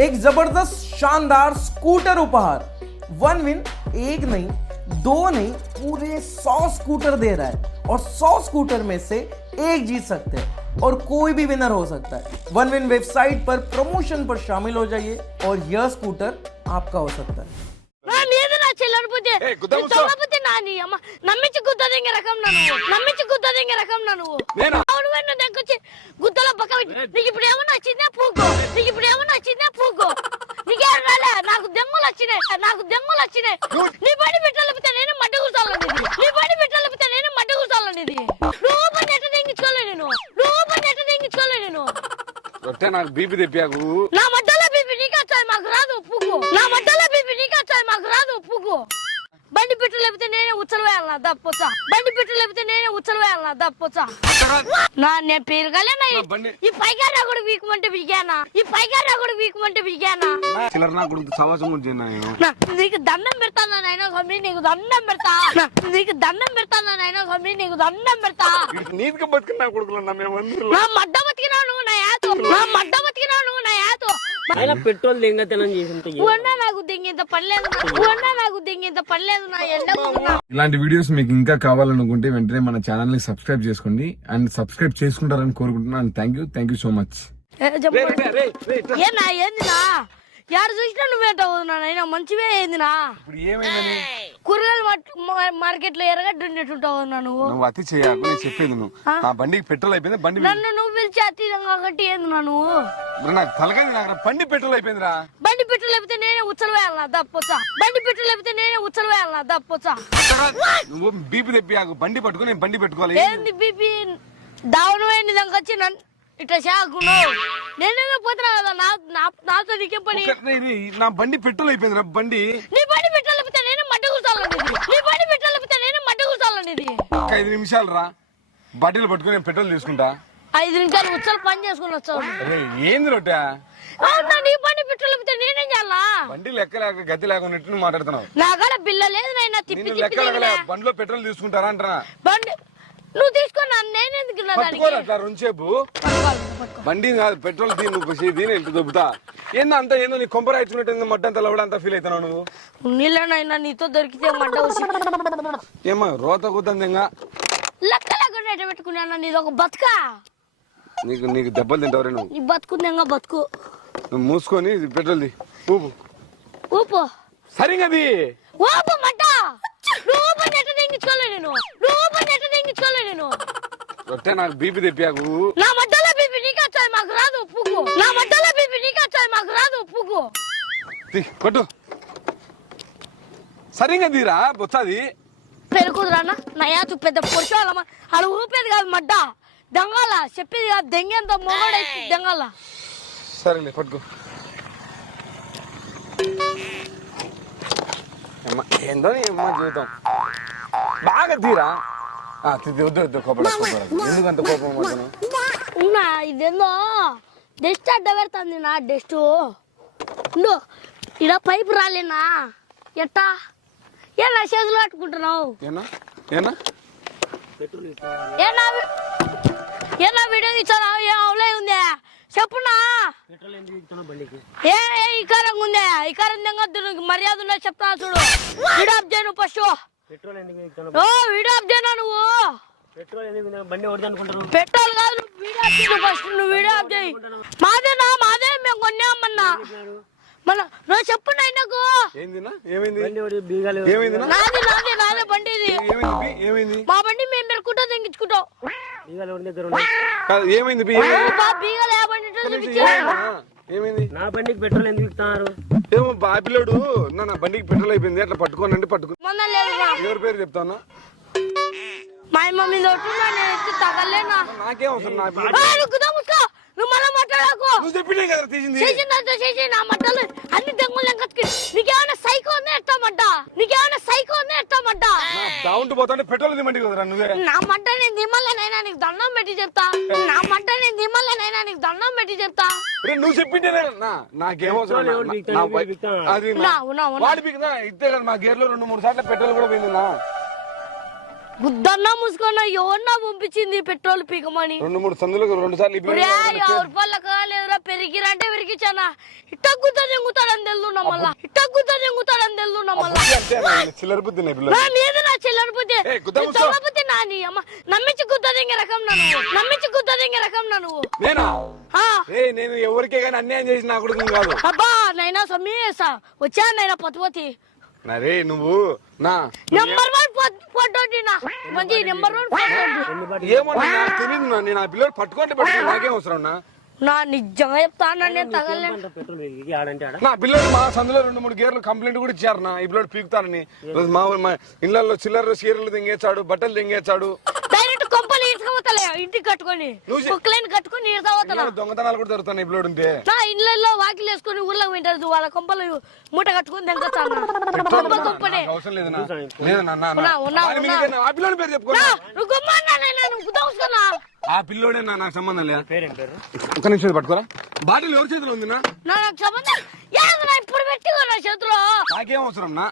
एक जबरदस्त शानदार स्कूटर उपहार वन विन एक नहीं दो नहीं पूरे सौ स्कूटर दे रहा है और सौ स्कूटर में से एक जीत सकते हैं और कोई भी विनर हो सकता है वन विन वेबसाइट पर प्रमोशन पर शामिल हो जाइए और यह स्कूटर आपका हो सकता है నా మీద నా చెల్లెని బుద్ధి ఏయ్, గుద్ద కూర్చో. బుద్ధి నా నీ అమ్మ నమ్మించి గుద్ద దింగ రకం నన్ను నమ్మించి గుద్ద దింగ రకం నన్ను నేనా? అవును వెన్ను దగ్గొచ్చి గుద్దలో పక్క పెట్టి నీకు ఇప్పుడు ఏమన్నా వచ్చిందే పూకో నీకు ఇప్పుడు ఏమన్నా వచ్చిందే పూకో నీకేం రాలే నాకు దెంగులు వచ్చినాయి. నాకు దెంగులు వచ్చినాయి. నీ పని పెట్టలేకపోతే నేను మడ్డ కూర్చోాలని నీ పని పెట్టలేకపోతే నేను మడ్డ కూర్చోాలని రూపం ఎట్ట తెంగించుకోలే నేను. రూపం ఎట్ట తెంగించుకోలే నేను. రొట్టె నాకు బీపీ తెప్పాకు. నా మడ్డలో బీపీ నీకు వచ్చాయి మాకు రాదు ఉప్పుకు. నా మడ్డలో బీపీ నీకు వచ్చాయి మాకు రాదు ఉప్పుకు. బండి పెట్టు లేకపోతే నేనే ఉచ్చలు వేయాలన్నా దప్పొచ్చా బండి పెట్టు లేకపోతే నేనే ఉచ్చలు వేయాలన్నా దప్పొచ్చా నా నేను పెరగలే నా నా ఈ పైగా కూడా వీకమంటే విగానా ఈ పైగా కూడా వీకమంటే విగానా చిల్లర నా కొడుకు సవాసం కూడా చేయను నేను నా నీకు దండం పెడతాను నాయన స్వామి నీకు దండం పెడతా. నా నీకు దండం పెడతాను నాయన స్వామి నీకు దండం పెడతా. నీతిగా బతుకున్నా కొడుకులు నా మేము అందరూ. నా మడ్డ బతికినావు నువ్వు నా యాతో. నా మడ్డ నువ్వు నా యాతో. ఆయన పెట్రోల్ దింగతనం చేసి నాకు దింగింత నా ఎండ. ఇలాంటి వీడియోస్ మీకు ఇంకా కావాలనుకుంటే వెంటనే మన ఛానల్ని సబ్స్క్రైబ్ చేసుకోండి. అండ్ సబ్స్క్రైబ్ చేసుకుంటారని కోరుకుంటున్నాను. Thank you thank you so much ఏ, యారు చూసినా నువ్వేట అయినా మంచివే ఏందినా ఇప్పుడు ఏమైందని? కూరగాయలు మార్కెట్లో ఎరగడ్డ ఉండేటుంటావు అన్నా నువ్వు. నువ్వు అతి చేయకు నేను చెప్పేది నువ్వు నా బండికి పెట్రోల్ అయిపోయింది బండి నన్ను నువ్వు పిలిచి అతీతంగా ఒకటి ఏందినా నువ్వు? నాకు తలకాయ నాకు బండి పెట్రోల్ అయిపోయిందిరా. బండి పెట్టు లేకపోతే నేనే ఉచ్చలు వేయాలన్నా దప్పొచ్చా. బండి పెట్టు లేకపోతే నేనే ఉచ్చలు వేయాలన్నా దప్పొచ్చా. నువ్వు బీపీ తెప్పాకు బండి పట్టుకుని నేను బండి పెట్టుకోవాలి. ఏంది బీపీ? దావనమైన దానికి వచ్చి నన్ను ఇట్లా చేకున్నావు నేనేదో పోతున్నా కదా నా నా- నాతో నీకేం పని? రే, రే, నా బండి పెట్రోల్ అయిపోయిందిరా బండి. నీ బండి పెట్టలేకపోతే నేను మడ్డ కూర్చోాలనేది నీ బండి పెట్టలేకపోతే నేను మడ్డ కూర్చోాలనేది ఒక ఐదు నిమిషాలు రా బాటిల్ పట్టుకుని నేను పెట్రోల్ తీసుకుంటా. ఐదు నిమిషాలు ఉచ్చలు పని చేసుకుని వచ్చావు. ఏంది రొట్టె? నీ బండి పెట్టలేకపోతే నేనేం చేయాలా? బండి లెక్క లేక గతి నువ్వు మాట్లాడుతున్నావు. నా కాడ బిల్ల లేదు నైనా తిప్పి నేను తిప్పి. బండిలో పెట్రోల్ తీసుకుంటారా అంటారా బండి నువ్వు తీసుకున్నా నేనెందుకు ఇలా దానికి పట్టుకోరా అట్లా రెండుసేపు బండి కాదు పెట్రోల్ తీ నువ్వు చేయి దీని ఇంత దొబ్బుతా. ఏందో అంత ఏందో నీ కొంపర ఇచ్చినట్టు మడ్డ అంతా లవడ అంతా ఫీల్ అవుతున్నావు నువ్వు. నీళ్ళనైనా నీతో దొరికితే మడ్డ వచ్చి ఏమో రోత కుద్దంగా లెక్క లేకుండా ఎట్ట పెట్టుకున్నా నీది? ఒక బతుక? నీకు నీకు దెబ్బలు తింటావురే నువ్వు? నీ బతుకుందేగా బతుకు. నువ్వు మూసుకొని ఇది పెట్రోల్ తీ. ఊపు. ఊపు. సరిగది ఊపు మడ్డ. రూపం ఎట్ట తెంగించుకోలే నేను? రూపం తెంగించుకోలే నేను? రొట్టె నాకు బీపీ తెప్పాకు నా మడ్డలో బీపీ నీకు వచ్చాయి మాకు రాదు ఉప్పుకు. నా మడ్డలో బీపీ నీకు వచ్చాయి మాకు రాదు ఉప్పుకు. తీ కొట్టు. సరిగా తీరా బొచ్చాది. పెరుగుదురాన్న నా యాతు పెద్ద పొడిచాలమ్మ అలా ఊపేది కాదు మడ్డ దెంగాల చెప్పేది కాదు దెంగేంత మొగడైతే దెంగాల. సరేలే పట్టుకో. అమ్మ, ఏందో నీ అమ్మ జీవితం. బాగా తీరా? వద్దు వద్దు కోపడ ఎందుకంత కోపం పడుతున్నావు ఉన్నా ఇదేందో? డస్ట్ అడ్డ పెడుతుంది నా డస్ట్ ఉండు ఇలా పైపు రాలేనా? ఎట్టా? ఏ నా చేతులు పట్టుకుంటున్నావు? ఏనా? ఏనా? ఏ నా వి- ఏ నా వీడియో ఇచ్చానా ఏ అవలే ఉంది. చెప్పునా పెట్రోల్ ఎందుకు ఇస్తున్నావు బండికి? ఏ ఏ ఇకారంగా ఉందే. ఇకారం మర్యాద ఉన్నా చెప్తా చూడు. ఫస్ట్ పెట్రోల్ ఎందుకు ఇస్తున్నావు ఓ వీడియో ఆఫ్ చేయనా నువ్వు? పెట్రోల్ ఎందుకు? బండి అనుకుంటారు పెట్రోల్ కాదు నువ్వు వీడియో ఆఫ్ చేయను ఫస్ట్ నువ్వు వీడియో ఆఫ్ చేయి. మాదేనా మాదే మేము కొన్నామన్నా మన నువ్వు చెప్పు నాయనకు ఏందినా? ఏమైంది? బండి ఎవరిది? బీగాలు ఏమైందినా? నాది నాది నాదే బండి ఇది. ఏమైంది బి? ఏమైంది? మా బండి మేము పెరుకుంటా తెంగించుకుంటాం. బీగాలు ఎవరి దగ్గర ఉన్నాయి? కాదు, ఏమైంది బి? బీగలు బండి? ఏమైంది? నా బండికి పెట్రోల్ ఎందుకు ఇస్తున్నారు? ఏమో బాపిలోడు నా నా బండికి పెట్రోల్ అయిపోయింది. అట్లా పట్టుకోనండి పట్టుకో మొన్న లేదురా ఎవరి పేరు చెప్తాను? మా అమ్మ మీద నేను తగలేనా? నాకేం అవసరం? నా నువ్వు మళ్ళీ మాట్లాడకు. నువ్వు చెప్పినే కదా తీసింది. చేసిందంతా చేసి నా మట్టలు అన్ని దెంగులు లెంకత్కి నీకేమైనా సైకో ఉందా ఎట్టామంట నీకేమైనా సైకో ఉందా ఎట్టామంట డౌన్ పోతుంటే పెట్రోల్ దిమండి కదరా నువ్వే. నా మంట నేను దిమ్మలేనైనా నీకు దండం పెట్టి చెప్తా. నా మంట నేను దిమ్మలేనైనా నీకు దండం పెట్టి చెప్తా. రే, నువ్వు చెప్పింటేనే నా నా- నా- నా? అది నా- నా, ఉన్నా, ఉన్నా. వాడి బిగుతా ఇస్తే కదా మా గేర్లో రెండు మూడు సార్లు పెట్రోల్ కూడా పోయింది నా. గుద్దన్నా మూసుకున్నా ఎవరన్నా పంపించింది పెట్రోల్ పీకమని. రెండు మూడు సందులకు రెండు సార్లు కాలేదురా పెరిగిరంటే పెరిగిచ్చానా? ఇట్ట గుద్ద తెంగుతాడని తెలుదున్నా మళ్ళా. ఇట్ట గుద్ద తెంగుతాడని తెలుదున్నా మళ్ళా. చిల్లర బుద్ధి నా పిల్లలు నా చిల్లర బుద్ధి. దొంగ బుద్ధి నా నీ అమ్మ. నమ్మించి గుద్ద తెంగే రకం నా నువ్వు. నమ్మించి గుద్ద తెంగే రకం నా నువ్వు. నేనా? నేను ఎవరికే కానీ అన్యాయం చేసి నా కొడుకు కాదు. అబ్బా నైనా సమీసా వచ్చా నైనా పతుపతి. నరే నువ్వు నా. నెంబర్ వన్ ఫోటో మంచి నెంబర్ వన్ ఫోటో ఏమన్నా తెలియదు నా నేను ఆ పిల్లలు పట్టుకుంటే పట్టుకుని నాకేం అవసరం నా నా నిజంగా చెప్తాను నేను తగలే పెట్రోల్ ఇది ఆడంటే ఆడ నా పిల్లలు మా సందులో రెండు మూడు గేర్లు కంప్లైంట్ కూడా ఇచ్చారు నా. ఈ పిల్లలు పీకుతానని మా ఇళ్ళలో చిల్లర చీరలు తెంగేచాడు బట్టలు తెంగేచాడు డైరెక్ట్ కొంపలు ఈడ్చుకోవతలే ఇంటికి కట్టుకొని. నువ్వు చె- కట్టుకొని ఈడ్చుకోవతల ఇళ్ళలో దొంగతనాలు కూడా జరుగుతున్నాయి పిల్లడు ఉంటే నా ఇళ్ళల్లో వాకిలు వేసుకొని ఊర్లో వింటారు వాళ్ళ కొంపలు మూట కట్టుకొని నాకు అవసరం లేదు నా. లేదు నా, నా, నా. ఉన్నా, ఉన్నా, వాడి ఉన్నా. మీదకే నా- ఆ పిల్లోడి పేరు చెప్పుకో నా, నువ్వు గుమ్మన్నా నువ్వు గుద్దవుసుకున్నా ఆ పిల్లోడే నా నాకు సంబంధం లేదా? పేరేం పేరు? ఒక్క నిమిషం పట్టుకోరా. బాటిల్ ఎవరి చేతిలో ఉంది నా నా నాకు సంబంధం ఏది నా ఇప్పుడు పెట్టుకో నా చేతిలో. నాకేం అవసరం నా?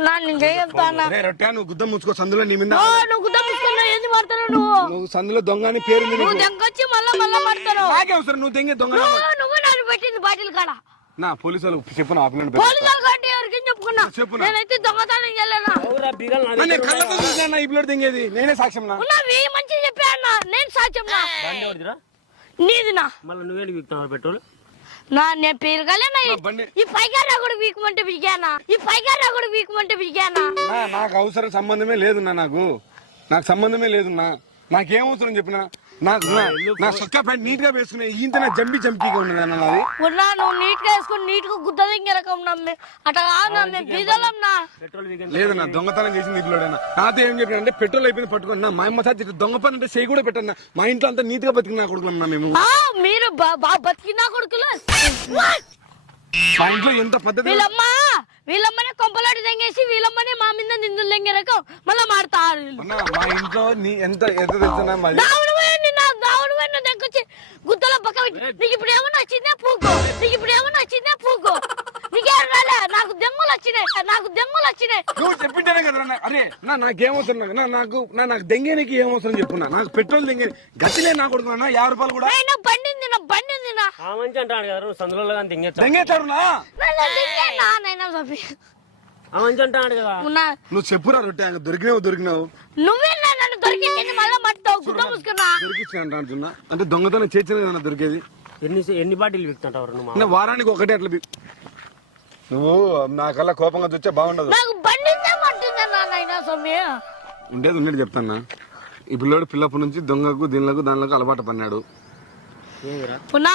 నా నేను చెప్తానా రే రొట్టె నువ్వు గుద్దం ముచ్చుకో సందులో నీ మీద ఓ, నువ్వు గుద్దవుసుకున్నా ఏంది మారుతున్నావు నువ్వు? నువ్వు సందులో దొంగ అని పేరు ఉంది నువ్వు నీకు. దెంగొచ్చి మళ్ళా మళ్ళా మారుతావు నాకే అవసరం నువ్వు దెంగే దొంగ నువ్వు నువ్వు నన్ను పెట్టింది బాటిల్ కాడ. నా పోలీసు వాళ్ళకి చెప్పు నా ఆ పిల్లని పేరు పోలీసు ఎవరికి చెప్పుకున్నా? చెప్పు నా. నేనైతే దొంగతనం చేయలేనా? ఎవరా బీగాలు నా నేను కళ్ళతో చూసినా ఈ పిల్లడు దెంగేది? నేనే సాక్ష్యం నా. ఉన్నా వెయ్యి మంచి చెప్పా అన్న? నేను సాధ్యం నా. బండి ఎవరిదిరా? నీది నా. మళ్ళీ నువ్వేంటి వీక్తున్నారు పెట్రోల్ నా నేను పేరుగాలేనా నా ఈ పైగా కూడా వీకమంటే విగానా? ఈ పైగా కూడా వీకమంటే విగానా? నా నాకు అవసరం సంబంధమే లేదు నా నాకు. నాకు సంబంధమే లేదు నా. నాకేం అవసరం చెప్పిన? నాకు నా- నా సొక్క ప్యాంట్ నీట్గా వేసుకునే ఈంత నా జంపి జంపిగా ఉన్నది అన్న నాది. ఉన్నా నువ్వు నీట్గా వేసుకుని నీట్గా గుద్ద దగ్గర రకం నమ్మే. అట్లా కాదు నమ్మే. బీదలం నా. పెట్రోల్ వీకెన్ లేదు నా దొంగతనం చేసింది ఇట్లోడైనా నాతో ఏం చెప్పిన అంటే పెట్రోల్ అయిపోయింది పట్టుకుని నా. మా అమ్మ సార్ దొంగ పని అంటే చేయి కూడా పెట్టన్నా మా ఇంట్లో అంతా నీట్గా బతికిన నా కొడుకులం నా మేము. ఆ, మీరు బతికినా కొడుకులు? మా ఇంట్లో ఎంత పద్ధతి వీళ్ళమ్మ! వీళ్ళమ్మనే కొంపలాడి తెంగేసి వీళ్ళమ్మనే మా మీద నిందులు తెంగే రకం మళ్ళా మాడతారు అన్న, మా ఇంట్లో నీ ఎంత ఎంత తెలుసునా మరి? దావుడు పోయండి నా దావుడు పోయిన దగ్గొచ్చి గుద్దలో పక్క పెట్టి, నీకు ఇప్పుడు ఏమన్నా వచ్చిందే పూకో. నీకు ఇప్పుడు ఏమన్నా వచ్చిందే పూకో. నాకు దెమ్మలు వచ్చినాయి నాకు దెమ్మలు వచ్చినాయి నువ్వు చెప్పింటేనే నా- అరే నా నాకేం నా నాకు నా నాకు దెంగేనికి ఏం అవసరం చెప్పున్నా నాకు పెట్రోల్ దెంగే గతిలే నా కొడుకున్నా యాభై రూపాయలు కూడా. బండింది నా బండింది నా ఆ మంచి అంటాడు కదా నువ్వు సందులో కానీ తింగేచ్చా దెంగేశారు నా? నా నైనా సఫీ ఆ మంచి అంటాడు కదా. ఉన్నా నువ్వు చెప్పురా రొట్టె దొరికినావు దొరికినావు. నువ్వే నా నన్ను దొరికింది మళ్ళా మట్టావు గుద్ద ముసుకున్నా. దొరికించా అంటున్నా అంటే దొంగతనం చేసిన కదా దొరికేది. ఎన్ని ఎన్ని బాటిల్ వీక్తుంటావు నువ్వు వారానికి ఒకటే అట్లా నువ్వు నాకల్లా కోపంగా చూస్తే బాగుండదు. నాకు బండిందే మట్టిందే నా నైనా సొమ్మి ఉండేది ఉండేది చెప్తాన్నా ఈ పిల్లోడు పిల్లప్పటి నుంచి దొంగకు దీనిలకు దానిలకు అలవాటు పన్నాడు పునా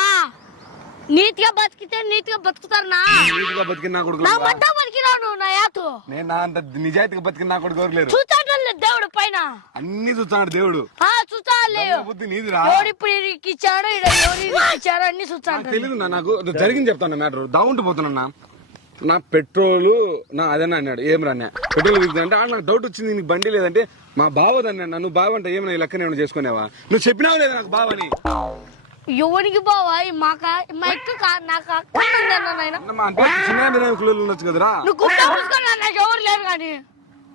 నీట్గా బతికితే నీట్గా బతుకుతారు నా. నీటిగా బతికిన నా కొడుకు నా మడ్డ బతికినావు నువ్వు నా యాతు. నేను నా అంత నిజాయితీగా బతికిన నా కొడుకు ఎవరు చూస్తాడు దేవుడు పైన. అన్ని చూస్తాడు దేవుడు. ఆ చూస్తాలే దొంగ బుద్ధి నీదిరా. ఎవడు ఇప్పుడు ఇచ్చాడో ఎవరు ఇచ్చాడో అన్ని చూస్తాడు నాకు తెలియదు నాకు జరిగింది చెప్తాను మ్యాటర్. దావుంటూ పోతున్నా నా పెట్రోల్ నా అదన్నా అన్నాడు. ఏం రా అన్నా? పెట్రోల్ అంటే నాకు డౌట్ వచ్చింది నీకు బండి లేదంటే మా బావదన్నా నువ్వు బావ అంటే ఏమైనా ఈ లెక్కన ఏమైనా చేసుకునేవా? నువ్వు చెప్పినావు లేదా నాకు బావని? ఎవరికి బావా? మాక మా నాకు అక్క చిన్న ఉండొచ్చు కదరా? ఎవరు లేరు కానీ.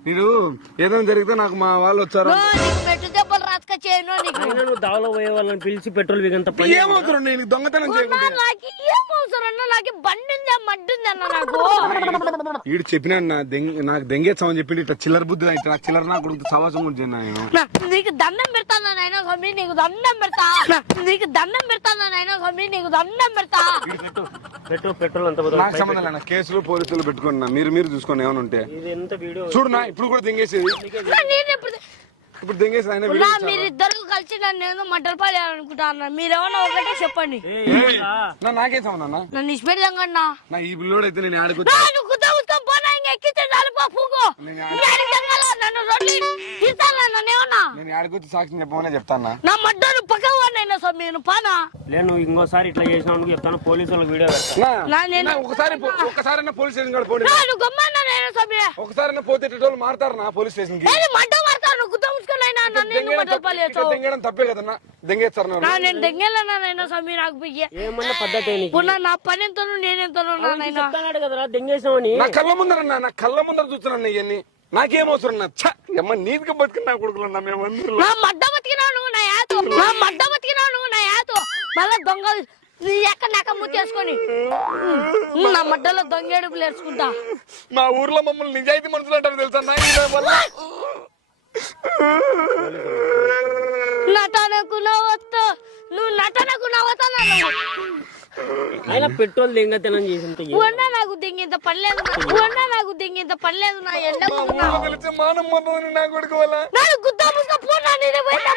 నేను ఏదైనా జరిగితే నాకు మా వాళ్ళు వచ్చారు? చేయను నీకు. అయినా నువ్వు దావలో పోయే వాళ్ళని పిలిచి పెట్రోల్ వీగంత పని ఏమవుతారు నేను దొంగతనం నాకు ఏం అవసరం అన్న నాకు బండిందే మడ్డుంది అన్న నాకు? వీడు చెప్పినా నా దెంగ నాకు దెంగేస్తామని చెప్పి ఇట్లా చిల్లర బుద్ధి ఇట్లా నాకు చిల్లర నా కొడుకు సవాసం నేను. నా- నీకు దండం పెడతాను నాయన స్వామి? నీకు దండం పెడతా. నా- నీకు దండం పెడతాను నాయన స్వామి? నీకు దండం పెడతా. పెట్రోల్ పెట్రోల్ అంత పోతుంది. నాకు సంబంధం లేదు కేసులు పోలీసులు పెట్టుకున్నా మీరు మీరు చూసుకోండి ఏమైనా ఉంటే. ఇది ఎంత వీడియో? చూడు నా ఇప్పుడు కూడా దెంగేసేది. నా నేను ఇప్పుడు ఇప్పుడు దెంగేసి ఆయన నా మీరిద్దరు కలిసి నన్ను ఏదో మంటలు పాడాలనుకుంటా మీరేమన్నా ఒకటే చెప్పండి? నా నాకేం అన్న? నన్ను ఇష్టపెడదాం నా ఈ పిల్లోడు అయితే నేను నేను ఆడుకొచ్చి సాక్షి చెప్పమనే చెప్తాను నా మడ్డను పక్కవాడినైనా స్వామి నువ్వు పానా? లే నువ్వు ఇంకోసారి ఇట్లా నువ్వు చెప్తాను పోలీసు వాళ్ళకి వీడియో పెడతా. నా నేను ఒకసారి ఒకసారి పోలీస్ స్టేషన్ కూడా పోండి నా నువ్వు గమ్మన్నానైనా స్వామి. ఒకసారి పోతే ఇటు మారుతారు నా పోలీస్ స్టేషన్కి నన్ను ఎందుకు తప్పే కదన్నా దెంగేస్తారు నా నేను దెంగేలన్నానైనా స్వామి నాకు బియ్య. ఏమన్నా పద్ధతి నీకు? పున్నా నా పని ఎంతనో కదరా నా కళ్ళ ముందర నా కళ్ళ ముందర చూస్తున్నాను ఇవన్నీ. నాకేం అవసరం నా ఛ, అమ్మ నీతిగా బతికిన నా కొడుకులు మేమందరూ నా మడ్డ బతికినావు నువ్వు నా యాతో. నా మడ్డ బతికినావు నువ్వు నా యాతో. మళ్ళా దొంగ నీ ఎక్క నెక్క ముత్తేసుకొని నా మడ్డలో దొంగ ఏడుపులు ఏడ్చుకుంటా మా ఊర్లో మమ్మల్ని నిజాయితీ మనుషులు అంటారు తెలుసా నా ఈ వల్ల నటనకు నవ్వొద్దు నువ్వు నటనకు నవ్వుతాను అయినా పెట్రోల్ దింగతనం చేసింత వండ నాకు దింగింత పనిలేదు వండ నాకు దింగింత పనిలేదు నా తెలిసి మానం పోతుంది నా కొడుకు వల్ల. నాడు గుద్ద ముద్ద పోనా నేనే పోయినా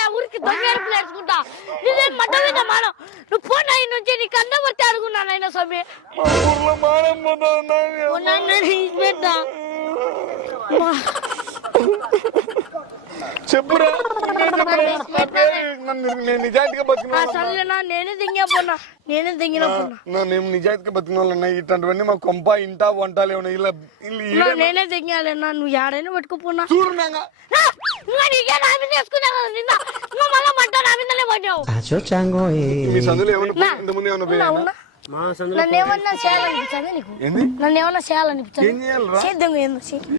ఆ ఊరికి దొంగ ఏడుపులు ఏడ్చుకుంటా నేనే పోయిందా మానం నువ్వు పోనా ఈ నుంచి నీకు అందం అడుగున్నానైనా స్వామి. ఊర్లో మానం పోతుంది నా నన్ను పెట్టా చెప్పురా. నేను నిజాయితీగా బతికిన నేనే దింగా పోనా నేనే దింగిన పోనా నా మేము నిజాయితీగా బతికిన వాళ్ళన్నా ఇట్లాంటివన్నీ మా కొంప ఇంట వంటలు ఏమన్నా ఇలా నేనే దింగాలేనా నువ్వు ఏడైనా పట్టుకుపోనా. చూడు మీ సందులో ఏమన్నా. ఇంతకుముందు నన్ను ఏమన్నా చేయాలనిపించదు నీకు? ఏంది? నన్ను ఏమన్నా చేయాలనిపించదు